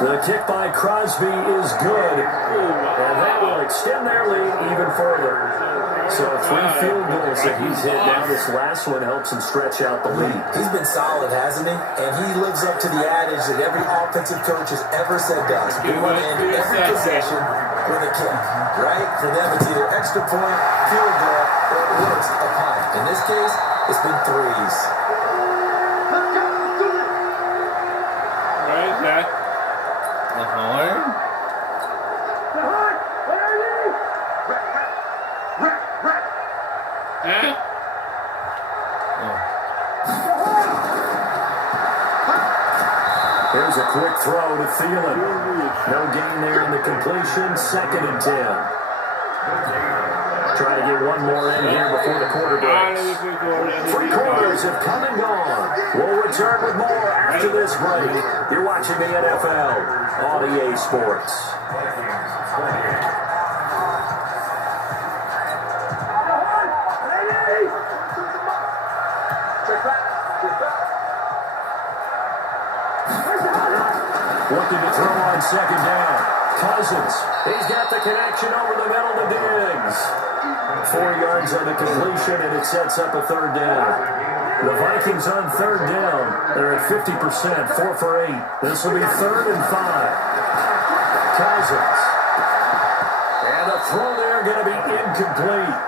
The kick by Crosby is good, and that will extend their lead even further. So 3 field goals that he's hit now. This last one helps him stretch out the lead. He's been solid, hasn't he? And he lives up to the adage that every offensive coach has ever said does. We want to end every possession with a kick, right? For them, it's either extra point, field goal, or at worst, a punt. In this case, it's been 3s. Where is that? The horn? Huh? Here's a quick throw to Thielen. No gain there in the completion. 2nd and 10. Try to get one more in here before the quarter breaks. 3 quarters have come and gone. We'll return with more after this break. You're watching the NFL on EA Sports. Looking to throw on 2nd down. Cousins. He's got the connection over the middle to Diggs. 4 yards on the completion, and it sets up a 3rd down. The Vikings on 3rd down. They're at 50%, 4 for 8. This will be 3rd and 5. Cousins. And the throw there going to be incomplete.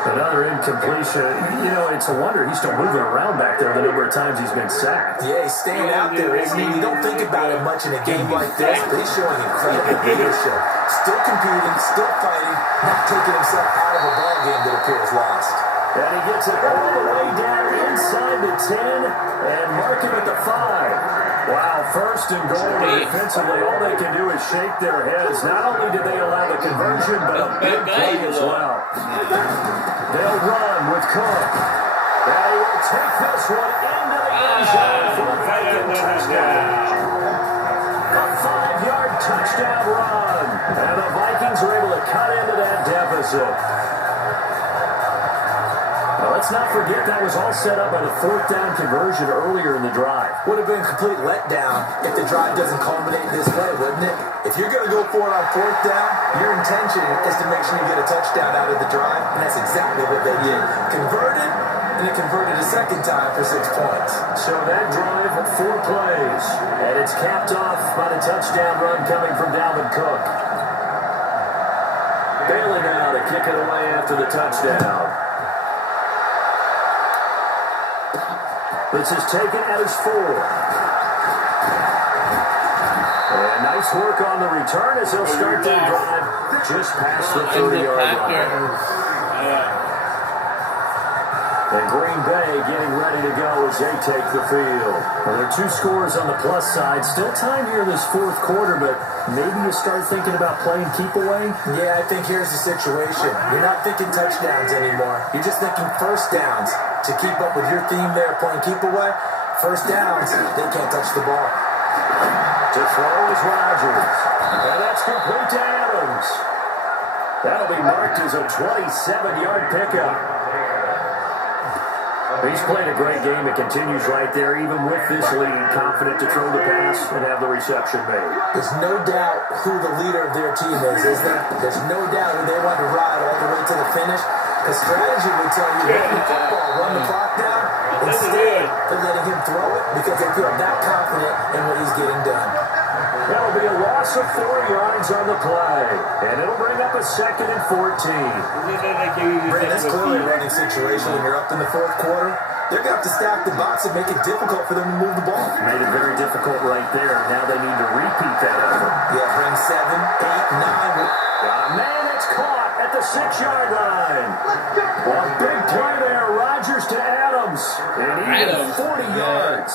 And Another incompletion. You know, it's a wonder he's still moving around back there the number of times he's been sacked. Yeah, he's staying out there, isn't he? You don't think about it much in a game like this, but he's showing incredible leadership. Still competing, still fighting, not taking himself out of a ball game that appears lost. And he gets it all the way down inside the 10 and mark him at the 5. Wow, first and goal defensively, all they can do is shake their heads. Not only did they allow the conversion, but a big play as well. They'll run with Cook. They will take this one into the end zone for a Viking touchdown. A 5-yard touchdown run. And the Vikings are able to cut into that deficit. Now, let's not forget that was all set up by the 4th down conversion earlier in the drive. Would have been a complete letdown if the drive doesn't culminate this way, wouldn't it? If you're going to go for it on 4th down, your intention is to make sure you get a touchdown out of the drive, and that's exactly what they did. Converted, and it converted a second time for 6 points. So that drive, 4 plays, and it's capped off by the touchdown run coming from Dalvin Cook. Bailey now to kick it away after the touchdown. This is taken at his 4. And nice work on the return as he'll start the drive just past the 30-yard line. And Green Bay getting ready to go as they take the field. Well, there are 2 scores on the plus side. Still time here in this 4th quarter, but maybe you start thinking about playing keep away? Yeah, I think here's the situation. You're not thinking touchdowns anymore. You're just thinking first downs. To keep up with your theme there, playing keep away, first downs, they can't touch the ball. To throw is Rodgers. And that's complete to Adams. That'll be marked as a 27-yard pickup. He's played a great game. It continues right there, even with this lead, confident to throw the pass and have the reception made. There's no doubt who the leader of their team is there? There's no doubt who they want to ride all the way to the finish. Because strategy would tell you, run the football, run the clock down. Instead, they're letting him throw it because they feel that confident in what he's getting done. That'll be a loss of 4 yards on the play. And it'll bring up a 2nd and 14. Brandon, it's clearly a running situation when you're up in the 4th quarter. They're going to have to stack the box and make it difficult for them to move the ball. Made it very difficult right there. Now they need to repeat that effort. Yeah, bring 7, 8, 9. Man, it's caught at the 6-yard line. A big play there. Rodgers to Adams. And even 40 yards.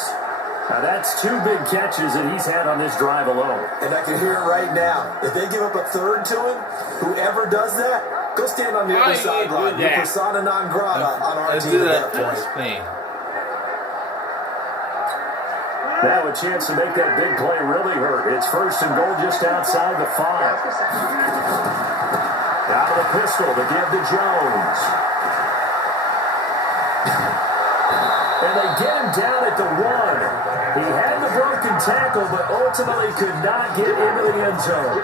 Now that's 2 big catches that he's had on this drive alone. And I can hear it right now. If they give up a 3rd to him, whoever does that, go stand on the other sideline. You're persona non grata on our team at that point. Now a chance to make that big play really hurt. It's 1st and goal just outside the 5. Out of the pistol to give to Jones. And they get him down at the 1. He had the broken tackle, but ultimately could not get into the end zone.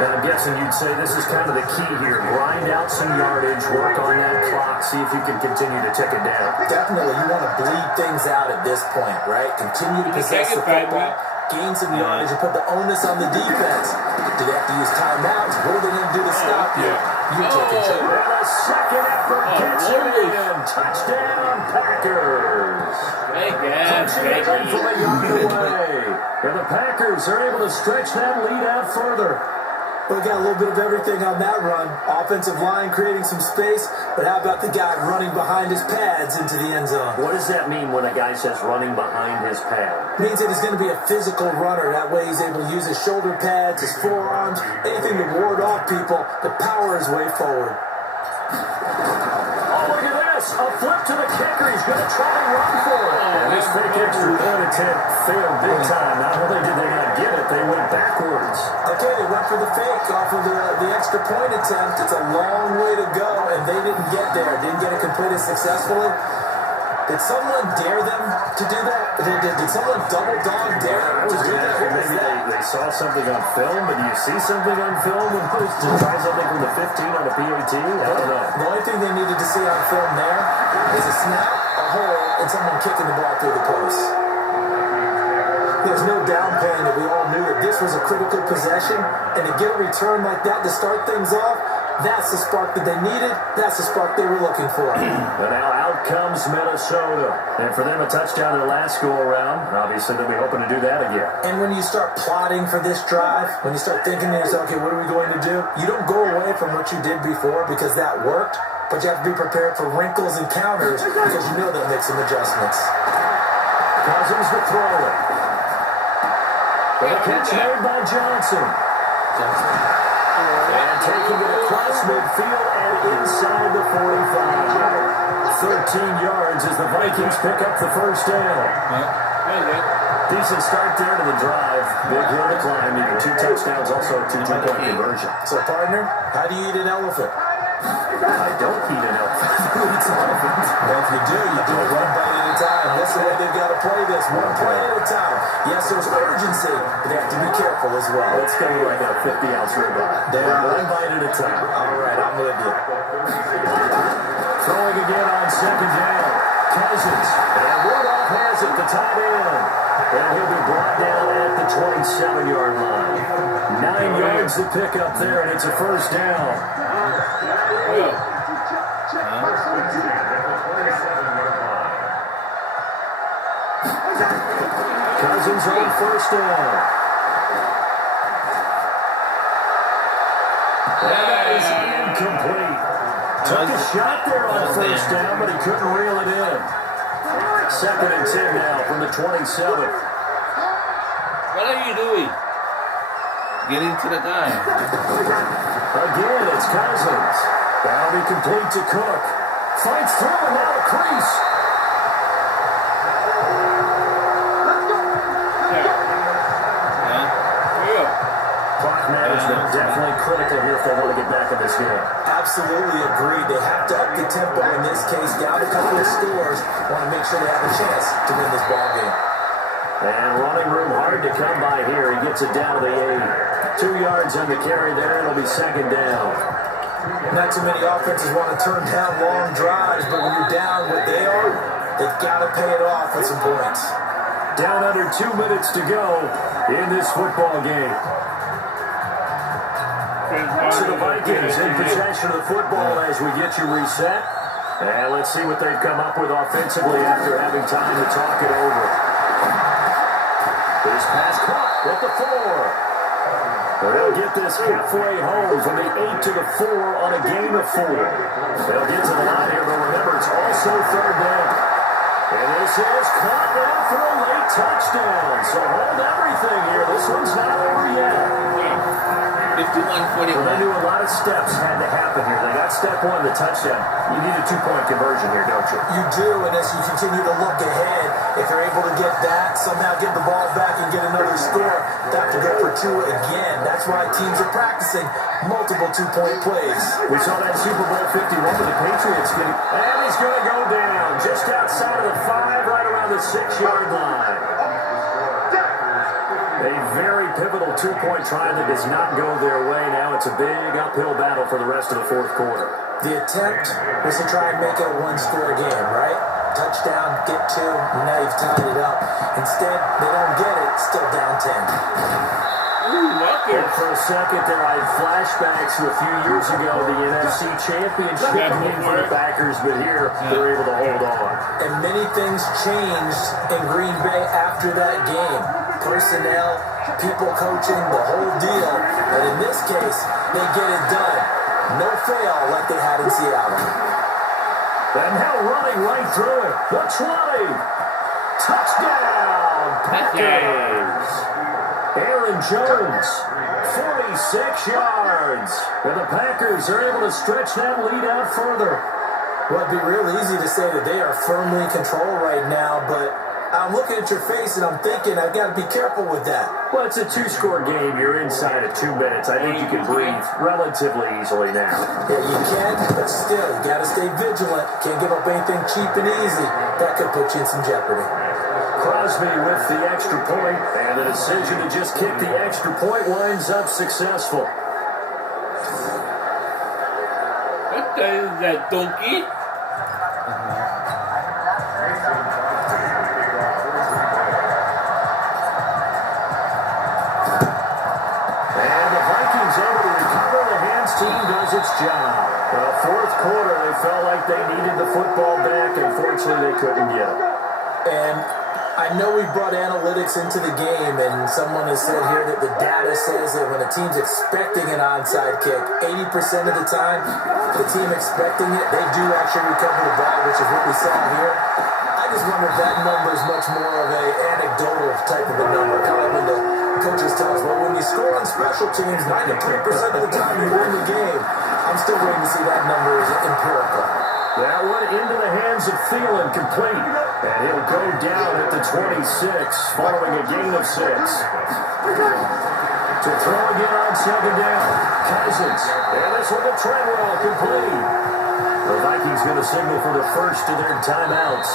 And I'm guessing you'd say this is kind of the key here. Grind out some yardage, work on that clock, see if you can continue to tick it down. Definitely, you want to bleed things out at this point, right? Continue to possess the football, gain some yardage, and put the onus on the defense. Do they have to use timeouts? What are they going to do to stop you? You take it, Joe. And a second effort gets him in. Touchdown, Packers. Punching it in from a yard away. And the Packers are able to stretch that lead out further. We got a little bit of everything on that run. Offensive line creating some space, but how about the guy running behind his pads into the end zone? What does that mean when a guy says running behind his pad? It means that he's going to be a physical runner. That way he's able to use his shoulder pads, his forearms, anything to ward off people to power his way forward. Oh, look at this. A flip to the kicker. He's going to try and run for it. And this fake extra point attempt failed big time. Not only did they not get it, they went backwards. Okay, they went for the fake off of the extra point attempt. It's a long way to go, and they didn't get there. Didn't get it completed successfully. Did someone dare them to do that? Did someone double dog dare them to do that? What was Maybe that? they saw something on film, but do you see something on film when to try something from the 15 on a PAT? I don't know. The only thing they needed to see on film there is a snap, a hole, and someone kicking the ball through the post. There's no downplaying that we all knew that this was a critical possession, and to get a return like that to start things off, That's the spark that they needed. That's the spark they were looking for. But now out comes Minnesota. And for them, a touchdown their last go-around. Obviously, they'll be hoping to do that again. And when you start plotting for this drive, when you start thinking to yourself, okay, what are we going to do? You don't go away from what you did before because that worked, but you have to be prepared for wrinkles and counters because you know they'll make some adjustments. Cousins to throw it. The catch made by Johnson. And taking it across midfield and inside the 45. 13 yards as the Vikings pick up the first down. Decent start there to the drive. Big hill to climb. Even 2 touchdowns, also a 2-point conversion. So, partner, how do you eat an elephant? I don't eat an elephant. Who eats an elephant? Well, if you do it one bite at a time. That's the way they've got to play this, one play at a time. Yes, there's urgency, but they have to be careful as well. Let's go like a 50-ounce ribeye. One bite at a time. All right, I'm with you. Throwing again on second down. Cousins. And Rudolph has it, the tight end. And he'll be brought down at the 27-yard line. 9 yards to pick up there, and it's a first down. Cousins on first down. That is incomplete. Took a shot there on first down, but he couldn't reel it in. 2nd and 10 now from the 27. What are you doing? Getting to the guy. Again, it's Cousins. That'll be complete to Cook. Fights through and now a crease. Clock management definitely critical here if they want to get back in this game. Absolutely agreed. They have to up the tempo in this case. Down a couple of scores. Want to make sure they have a chance to win this ball game. And running room hard to come by here. He gets it down to the 8. 2 yards on the carry there. It'll be second down. Not too many offenses want to turn down long drives, but when you're down what they are, they've got to pay it off with some points. Down under 2 minutes to go in this football game. So the Vikings in possession of the football as we get you reset. And let's see what they've come up with offensively after having time to talk it over. This pass caught at the 4. They'll get this halfway home from the 8 to the 4 on a gain of 4. They'll get to the line here, but remember, it's also third down. And this is caught now for a late touchdown. So hold everything here. This one's not over yet. 51-41. Well, they knew a lot of steps had to happen here. They got step 1, the touchdown. You need a 2-point conversion here, don't you? You do, and as you continue to look ahead, if they're able to get that, somehow get the ball back and get another score, they have to go for 2 again. That's why teams are practicing multiple 2-point plays. We saw that Super Bowl 51 with the Patriots getting... And he's going to go down just outside of the 5, right around the 6-yard line. A very pivotal 2-point try that does not go their way. Now it's a big uphill battle for the rest of the fourth quarter. The attempt was to try and make it a 1-score game, right? Touchdown, get 2, and now you've tied it up. Instead, they don't get it, still down 10. And for a second there, I had flashbacks to a few years ago, the NFC Championship game for the Packers, but here they're able to hold on. And many things changed in Green Bay after that game. Personnel, people coaching, the whole deal. But in this case, they get it done. No fail like they had in Seattle. And now running right through it. The 20. Touchdown, Packers. Aaron Jones, 46 yards. And the Packers are able to stretch that lead out further. Well, it'd be real easy to say that they are firmly in control right now, but I'm looking at your face and I'm thinking I've got to be careful with that. Well, it's a 2-score game. You're inside of 2 minutes. I think you can breathe relatively easily now. Yeah, you can, but still, you got to stay vigilant. Can't give up anything cheap and easy. That could put you in some jeopardy. Crosby with the extra point, and the decision to just kick the extra point winds up successful. What the hell is that, donkey? And the Vikings able to recover. The hands team does it its job. Well, fourth quarter, they felt like they needed the football back. Unfortunately, they couldn't get it. And I know we brought analytics into the game, and someone has said here that the data says that when a team's expecting an onside kick, 80% of the time, the team expecting it, they do actually recover the ball, which is what we saw here. I just wonder if that number is much more of an anecdotal type of a number. Kind of when the coaches tell us, well, when you score on special teams, 93% of the time you win the game. I'm still waiting to see that number is empirical. That one into the hands of Thielen, complete. And he'll go down at the 26, following a gain of 6. To throw again on second down. Cousins. And this one to Treadwell, complete. The Vikings going to signal for the first of their timeouts.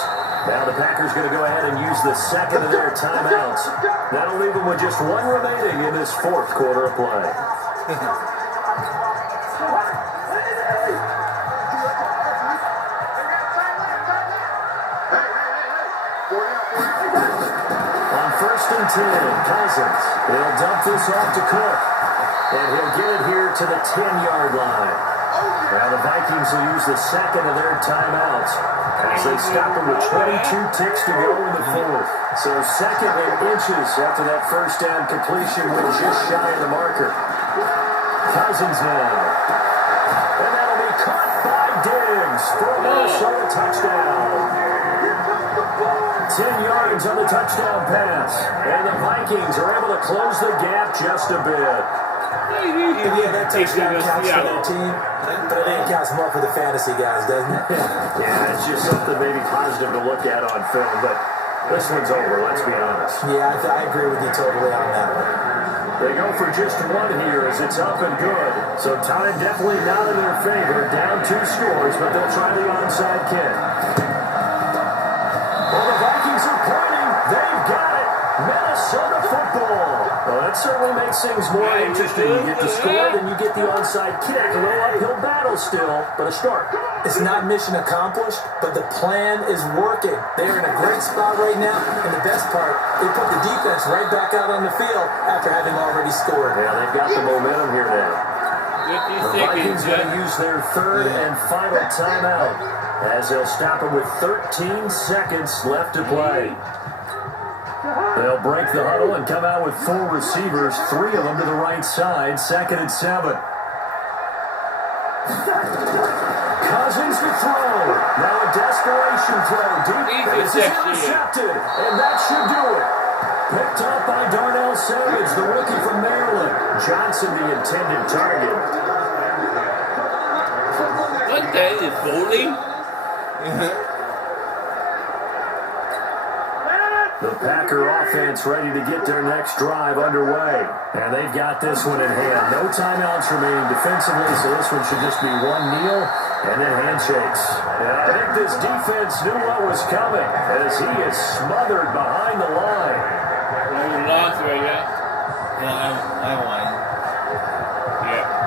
Now the Packers going to go ahead and use the second of their timeouts. That'll leave them with just one remaining in this fourth quarter of play. On 1st and 10, Cousins. He'll dump this off to Cook. And he'll get it here to the 10-yard line. Now the Vikings will use the second of their timeouts as they stop him with 22 ticks to go in the fourth. So second and inches after that first down completion. We're just shy of the marker. Cousins now. And that'll be caught by Diggs for a Minnesota touchdown. 10 yards on the touchdown pass. And the Vikings are able to close the gap just a bit. Yeah, that touchdown counts for their team, but it ain't counts more for the fantasy guys, doesn't it? Yeah, it's just something maybe positive to look at on film, but this one's over, let's be honest. Yeah, I agree with you totally on that one. They go for just one here as it's up and good. So time definitely not in their favor. Down 2 scores, but they'll try the onside kick. Well, the Vikings are pointing. They've got it. Minnesota football. Well, that certainly makes things more interesting. You get the score, then you get the onside kick. A little uphill battle still, but a start. It's not mission accomplished, but the plan is working. They're in a great spot right now, and the best part, they put the defense right back out on the field after having already scored. Yeah, they've got the momentum here now. The Vikings going to use their third and final timeout as they'll stop it with 13 seconds left to play. They'll break the huddle and come out with 4 receivers, 3 of them to the right side, 2nd and 7. Cousins to throw. Now a desperation throw deep. This is intercepted, and that should do it. Picked up by Darnell Savage, the rookie from Maryland. Johnson, the intended target. What the hell is bowling? The Packer offense ready to get their next drive underway. And they've got this one in hand. No timeouts remaining defensively, so this one should just be one kneel and then handshakes. And I think this defense knew what was coming as he is smothered behind the line. You lost right now. Yeah, I won. Yeah.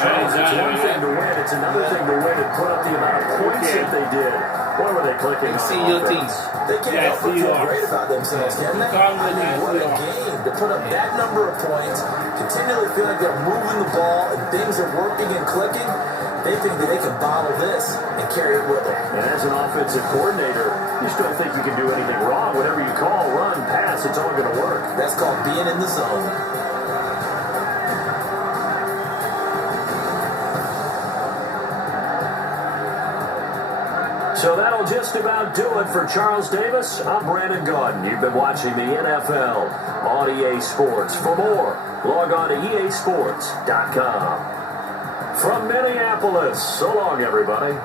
Charles, it's one thing to win, it's another thing to win and put up the amount of points that they did. What were they clicking on? See your teams. They can't help but feel great about themselves, can they? I mean, what a game to put up that number of points, continually feel like they're moving the ball and things are working and clicking. They think that they can bottle this and carry it with them. And as an offensive coordinator, you just don't think you can do anything wrong. Whatever you call, run, pass, it's all going to work. That's called being in the zone. So that'll just about do it for Charles Davis. I'm Brandon Gaudin. You've been watching the NFL on EA Sports. For more, log on to easports.com. From Minneapolis, so long, everybody.